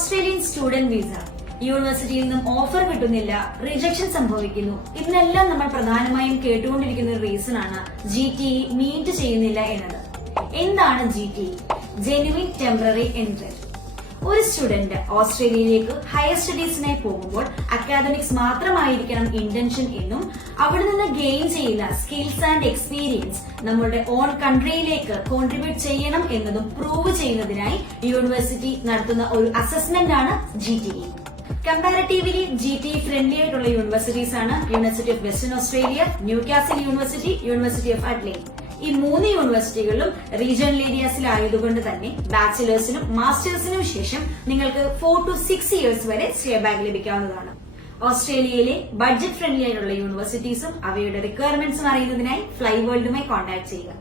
Australian student visa, യൂണിവേഴ്സിറ്റിയിൽ നിന്നും offer കിട്ടുന്നില്ല, റിജക്ഷൻ സംഭവിക്കുന്നു. ഇതിനെല്ലാം നമ്മൾ പ്രധാനമായും കേട്ടുകൊണ്ടിരിക്കുന്ന ഒരു റീസൺ ആണ് GTE മീറ്റ് ചെയ്യുന്നില്ല എന്നത്. എന്താണ് GTE? Genuine temporary entry. ഒരു സ്റ്റുഡന്റ് ഓസ്ട്രേലിയയിലേക്ക് ഹയർ സ്റ്റഡീസിനായി പോകുമ്പോൾ അക്കാദമിക്സ് മാത്രമായിരിക്കണം ഇന്റൻഷൻ എന്നും അവിടെ നിന്ന് ഗെയിൻ ചെയ്യുന്ന സ്കിൽസ് ആൻഡ് എക്സ്പീരിയൻസ് നമ്മുടെ ഓൺ കൺട്രിയിലേക്ക് കോൺട്രിബ്യൂട്ട് ചെയ്യണം എന്നതും പ്രൂവ് ചെയ്യുന്നതിനായി യൂണിവേഴ്സിറ്റി നടത്തുന്ന ഒരു അസസ്മെന്റ് ആണ് GTE. കമ്പാരിറ്റീവ്ലി GTE ഫ്രണ്ട്ലി ആയിട്ടുള്ള യൂണിവേഴ്സിറ്റീസ് ആണ് university of western Australia, Newcastle university, university of Adelaide. ഈ 3 യൂണിവേഴ്സിറ്റികളിലും റീജിയണൽ ഏരിയാസിലായതുകൊണ്ട് തന്നെ ബാച്ചിലേഴ്സിനും മാസ്റ്റേഴ്സിനും ശേഷം നിങ്ങൾക്ക് 4 to 6 ഇയേഴ്സ് വരെ സ്റ്റേ ബാക്ക് ലഭിക്കാവുന്നതാണ്. ഓസ്ട്രേലിയയിലെ ബഡ്ജറ്റ് ഫ്രണ്ട്ലി ആയിട്ടുള്ള യൂണിവേഴ്സിറ്റീസും അവയുടെ റിക്വയർമെന്റ്സും അറിയുന്നതിനായി ഫ്ലൈ വേൾഡുമായി കോൺടാക്ട് ചെയ്യുക.